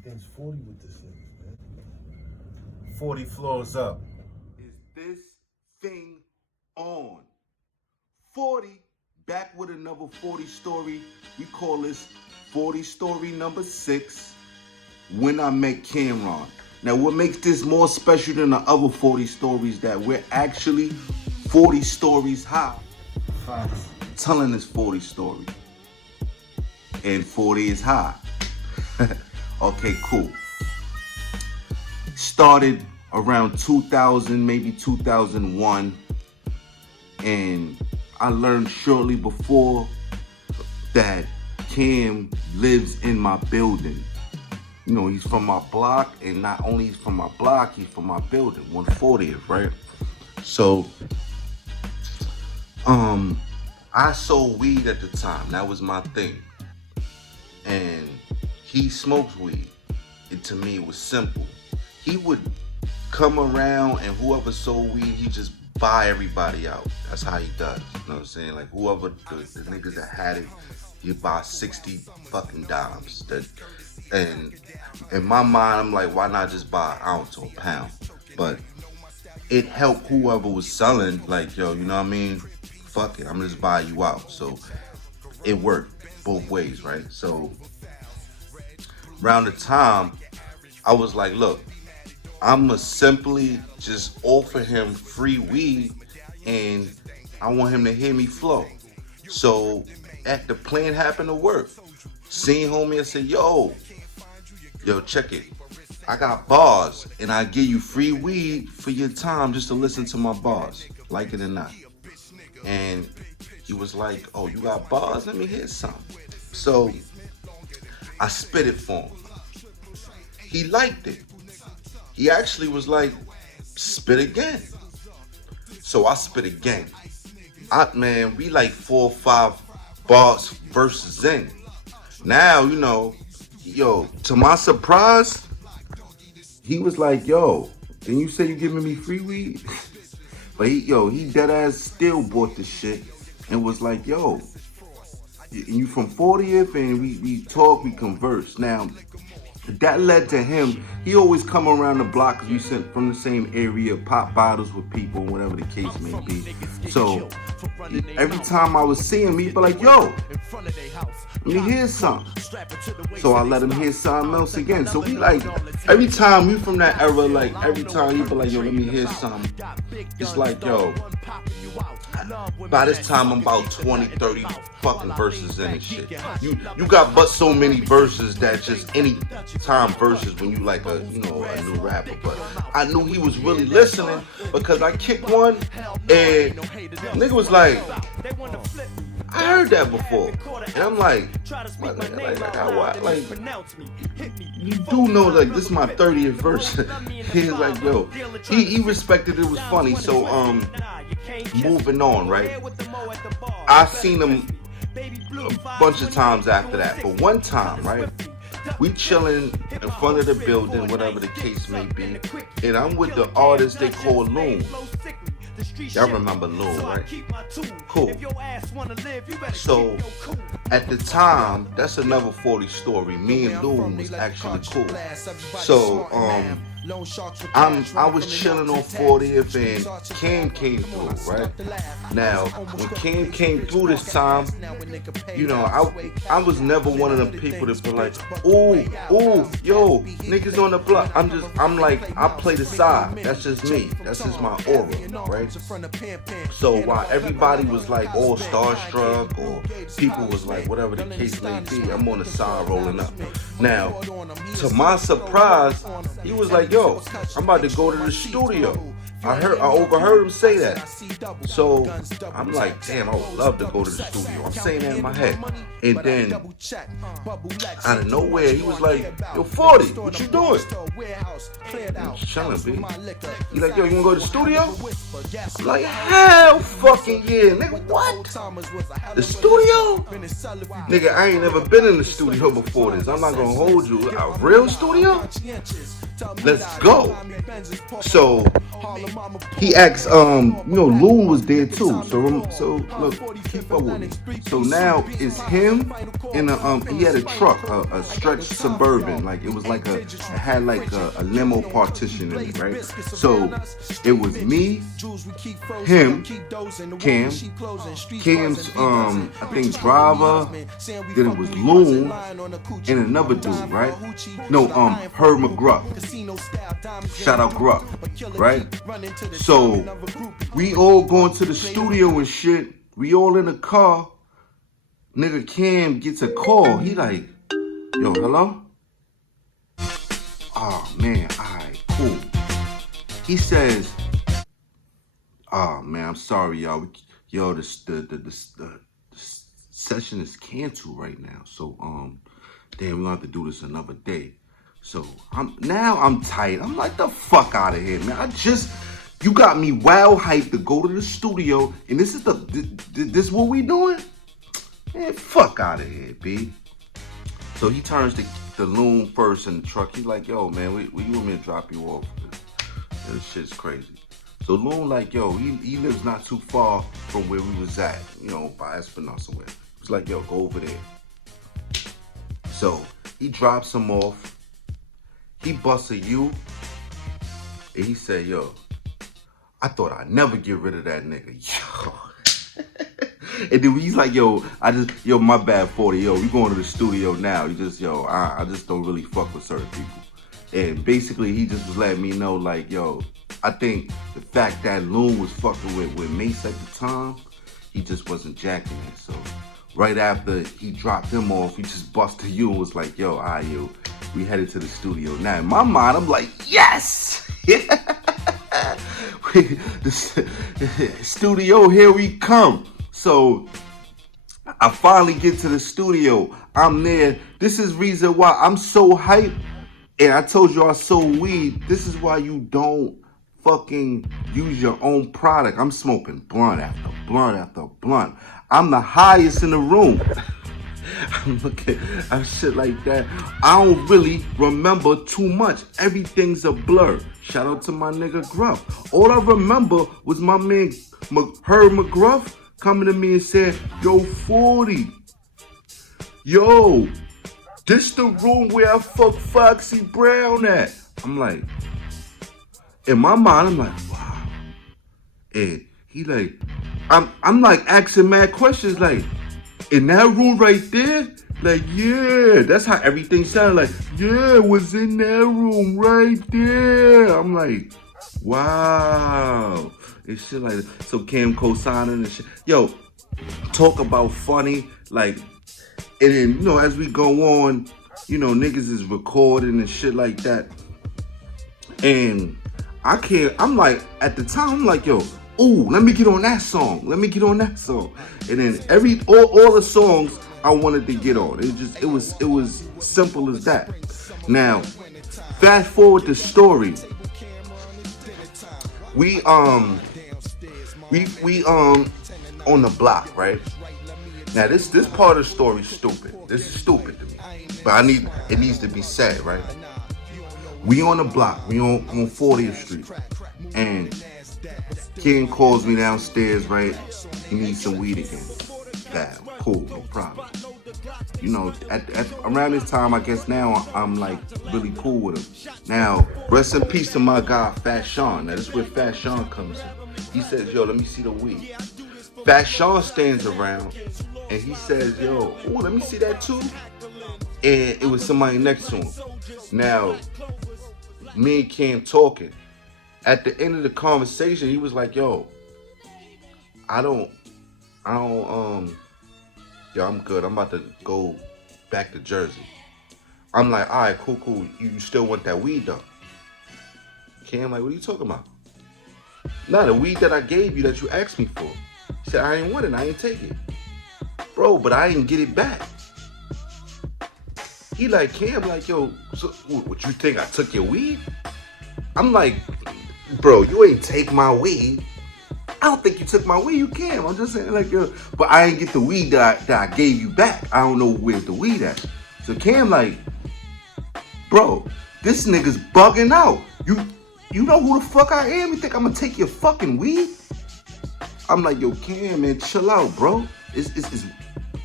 Everything's 40 with this nigga, man. 40 floors up. Is this thing on? 40, back with another 40 story. We call this 40 story number 6, When I Met Cameron. Now, what makes this more special than the other 40 stories that we're actually 40 stories high. Facts. Telling this 40 story. And 40 is high. Okay, cool. Started around 2000, maybe 2001. And I learned shortly before that Cam lives in my building. You know, he's from my block, and not only he's from my block, he's from my building, 140th, right? So, I sold weed at the time. That was my thing. And he smokes weed. And to me, it was simple. He would come around, and whoever sold weed, he just buy everybody out. That's how he does. You know what I'm saying? Like, whoever, the niggas that had it, you buy 60 fucking dimes. And in my mind, I'm like, why not just buy an ounce or a pound? But it helped whoever was selling, like, yo, you know what I mean? Fuck it, I'm gonna just buy you out. So it worked both ways, right? So around the time, I was like, look, I'ma simply just offer him free weed, and I want him to hear me flow. So at the plan happened to work. Seen homie and said, yo, check it. I got bars, and I give you free weed for your time just to listen to my bars, like it or not. And he was like, oh, you got bars? Let me hear something. So I spit it for him. He liked it. He actually was like, spit again. So I spit again. Man, we like 4 or 5 bars verses in. Now, you know, yo, to my surprise, he was like, yo, didn't you say you giving me free weed? But he dead ass still bought the shit and was like, yo, you from 40th, and we talk, we converse. Now, that led to him, he always come around the block because we sent from the same area, pop bottles with people, whatever the case may be. So every time I was seeing him, he'd be like, yo, let me hear something. So I let him hear something else again. So we like, every time we from that era, like every time he'd be like, yo, let me hear something. It's like, yo, by this time I'm about 20, 30 fucking verses in and shit. You got but so many verses that just any time verses when you like a new rapper. But I knew he was really listening because I kicked one and nigga was like, I heard that before. And I'm like, you do know like this is my 30th verse. He's like, yo, he respected it was funny. So moving on, right? I seen him a bunch of times after that, but one time, right? We chilling in front of the building, whatever the case may be, and I'm with the artist they call Loon. Y'all remember Loon, right? Cool. So at the time, that's another 40 story. Me and Loon was actually cool. So I was chilling on 40th and Cam came through, right? Now, when Cam came through this time, you know, I was never one of them people that be like, ooh, yo, niggas on the block. I'm like, I play the side. That's just me. That's just my aura, right? So while everybody was like all starstruck or people was like whatever the case may be, I'm on the side rolling up. Now, to my surprise, he was like, yo, I'm about to go to the studio. I overheard him say that. So I'm like, damn, I would love to go to the studio. I'm saying that in my head. And then out of nowhere, he was like, yo, 40, what you doing? I'm chilling, B. He's like, yo, you wanna go to the studio? I'm like, hell fucking yeah, nigga, what? The studio? Nigga, I ain't never been in the studio before this. I'm not gonna hold you. A real studio? Let's go. So he asked, Loon was there too. So look, keep up with me. So now it's him in he had a truck, a stretch Suburban, like it was like it had like a limo partition in it, right? So it was me, him, Cam's I think driver, then it was Loon, and another dude, right? No, Herb McGruff. Shout out Gruff, right? So we all going to the studio and shit. We all in the car. Nigga Cam gets a call. He like, yo, hello? Oh man, alright, cool. He says, oh man, I'm sorry, y'all. Yo, the session is canceled right now. So damn, we're gonna have to do this another day. So I'm tight. I'm like, the fuck out of here, man. You got me wild hyped to go to the studio, and this is what we doing? Man, fuck out of here, B. So he turns the Loon first in the truck. He's like, yo, man, where you want me to drop you off? This shit's crazy. So Loon like, yo, he lives not too far from where we was at, by Esplanade somewhere. He's like, yo, go over there. So he drops him off. He busts a U, and he said, yo, I thought I'd never get rid of that nigga. Yo. And then he's like, yo, my bad 40, yo, we going to the studio now. He just, I just don't really fuck with certain people. And basically, he just was letting me know, like, yo, I think the fact that Loon was fucking with Mace at the time, he just wasn't jacking it. So right after he dropped him off, he just busted you and was like, yo, all right, yo, we headed to the studio. Now, in my mind, I'm like, yes! The studio, here we come. So I finally get to the studio. I'm there. This is reason why I'm so hyped. And I told you I sold weed. This is why you don't fucking use your own product. I'm smoking blunt after blunt after blunt. I'm the highest in the room. I'm looking at shit like that. I don't really remember too much. Everything's a blur. Shout out to my nigga Gruff. All I remember was my man Herb McGruff coming to me and said, yo, 40. Yo, this the room where I fuck Foxy Brown at. I'm like, in my mind, I'm like, wow. And he like, I'm like asking mad questions like, in that room right there? Like, yeah, that's how everything sounded. Like, yeah, it was in that room right there. I'm like, wow. And shit like that. So Cam co-signing and shit. Yo, talk about funny. Like, and then, as we go on, niggas is recording and shit like that. And I'm like, at the time, I'm like, yo, ooh, let me get on that song. Let me get on that song. And then all the songs I wanted to get on. It was simple as that. Now, fast forward the story. We on the block, right? Now this part of the story is stupid. This is stupid to me. But it needs to be said, right? We on the block. We on 40th Street. And King calls me downstairs, right? He needs some weed again. Damn, cool, no problem. At around this time, I guess now I'm like really cool with him. Now, rest in peace to my guy, Fat Sean. Now, this is where Fat Sean comes in. He says, yo, let me see the weed. Fat Sean stands around and he says, yo, ooh, let me see that too. And it was somebody next to him. Now, me and Cam talking. At the end of the conversation, he was like, yo, yo, I'm good. I'm about to go back to Jersey. I'm like, all right, cool. You still want that weed though? Cam like, what are you talking about? Nah, the weed that I gave you that you asked me for. He said, I ain't want it. I ain't take it. Bro, but I didn't get it back. He like, Cam, like, yo, so what you think I took your weed? I'm like, bro, you ain't take my weed. I don't think you took my weed. You can. I'm just saying, like, yo, but I ain't get the weed that I gave you back. I don't know where's the weed at. So Cam like, bro, this nigga's bugging out. You know who the fuck I am? You think I'm gonna take your fucking weed? I'm like, yo, Cam, man, chill out, bro.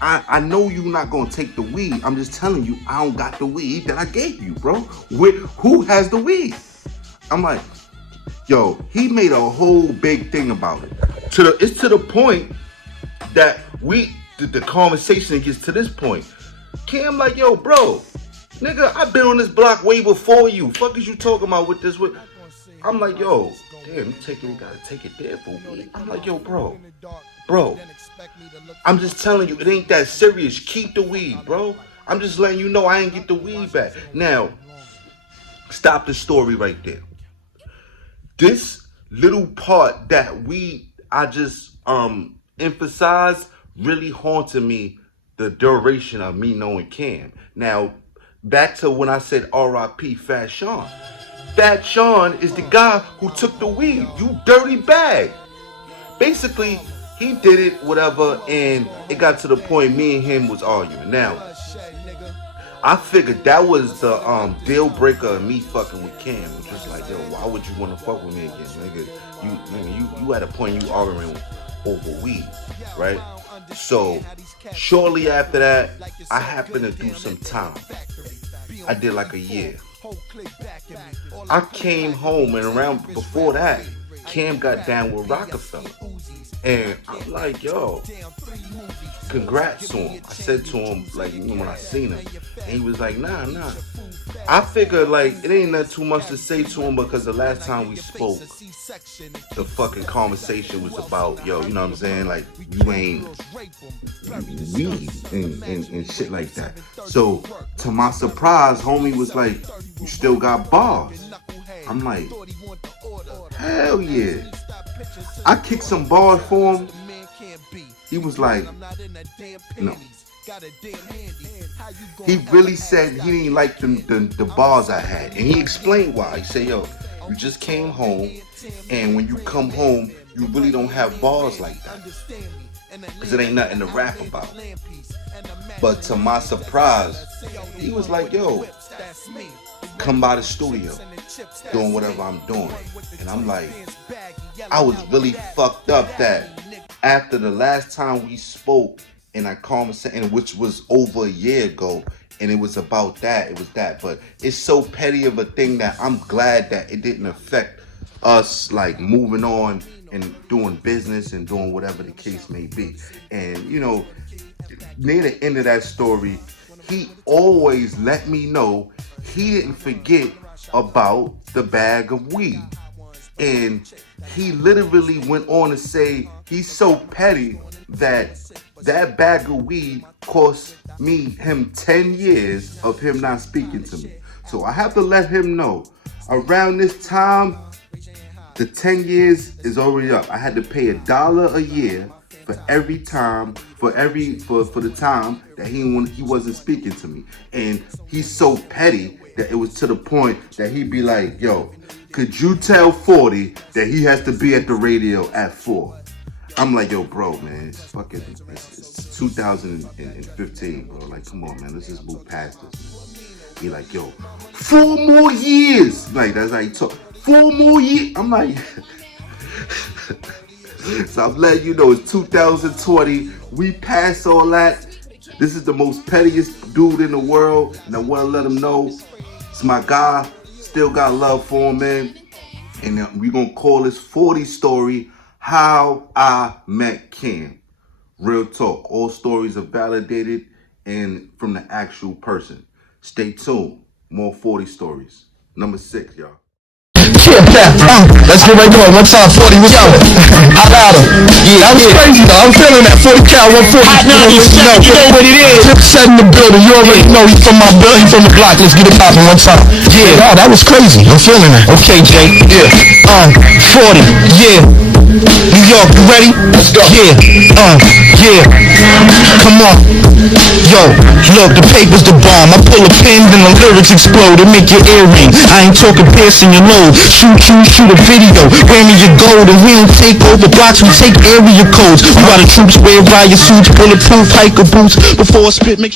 I know you not gonna take the weed. I'm just telling you, I don't got the weed that I gave you, bro. Who has the weed? I'm like, yo, he made a whole big thing about it. It's to the point that the conversation gets to this point. Cam like, yo, bro, nigga, I've been on this block way before you. Fuck is you talking about with this? I'm like, yo, damn, you gotta take it there for weed. I'm like, yo, bro, I'm just telling you, it ain't that serious. Keep the weed, bro. I'm just letting you know I ain't get the weed back. Now, stop the story right there. This little part that I just emphasized really haunted me the duration of me knowing Cam. Now, back to when I said R.I.P. Fat Sean. Fat Sean is the guy who took the weed. You dirty bag. Basically, he did it, whatever, and it got to the point me and him was arguing. Now, I figured that was the deal breaker of me fucking with Cam. Which was like, yo, why would you want to fuck with me again, nigga? You at a point you arguing over weed, right? So, shortly after that, I happened to do some time. I did like a year. I came home, and around before that, Cam got down with Rockefeller. And I'm like, yo, congrats to him. I said to him, like, when I seen him. And he was like, nah. I figured, like, it ain't nothing too much to say to him because the last time we spoke, the fucking conversation was about, yo, you know what I'm saying? Like, you ain't weed and shit like that. So, to my surprise, homie was like, you still got bars. I'm like, hell yeah. I kicked some bars for him. He was like, no. He really said he didn't like the bars I had. And he explained why. He said, yo, you just came home, and when you come home, you really don't have bars like that. Because it ain't nothing to rap about. But to my surprise, he was like, yo, come by the studio, doing whatever I'm doing. And I'm like, I was really fucked up that after the last time we spoke in that conversation, which was over a year ago, and it was about that, but it's so petty of a thing that I'm glad that it didn't affect us, like, moving on and doing business and doing whatever the case may be. And, you know, near the end of that story, he always let me know he didn't forget about the bag of weed. And he literally went on to say he's so petty that that bag of weed cost him 10 years of him not speaking to me. So I have to let him know around this time, the 10 years is already up. I had to pay $1 a year for every time, for the time that he wasn't speaking to me. And he's so petty that it was to the point that he'd be like, yo, could you tell 40 that he has to be at the radio at 4? I'm like, yo, bro, man, it's 2015, bro. Like, come on, man, let's just move past this, man. He like, yo, 4 more years. Like, that's how he talk. 4 more years. I'm like, so I'm letting you know it's 2020. We passed all that. This is the most pettiest dude in the world, and I want to let him know it's my guy. Still got love for him, man. And we're going to call this 40 story, How I Met Cam. Real talk. All stories are validated and from the actual person. Stay tuned. More 40 stories. Number 6, y'all. Let's get right to it. One time, 40 was up. I got him. Yeah, that was crazy though. I'm feeling that 40 cal, 140. You know what it is. Tip set in the building. You already know he's from my building, from the block. Let's get it poppin' one time. Yeah, wow, that was crazy. I'm feeling that. Okay, Jay. Yeah. 40. Yeah. New York, you ready? Let's go. Yeah. Yeah. Come on. Yo, look, the paper's the bomb. I pull a pin, then the lyrics explode and make your ear ring. I ain't talking piercing your load. Shoot a video. Wearing your gold, and we don't take over blocks, we take area codes. We got the troops wear riot suits, bulletproof hiker boots. Before I spit, make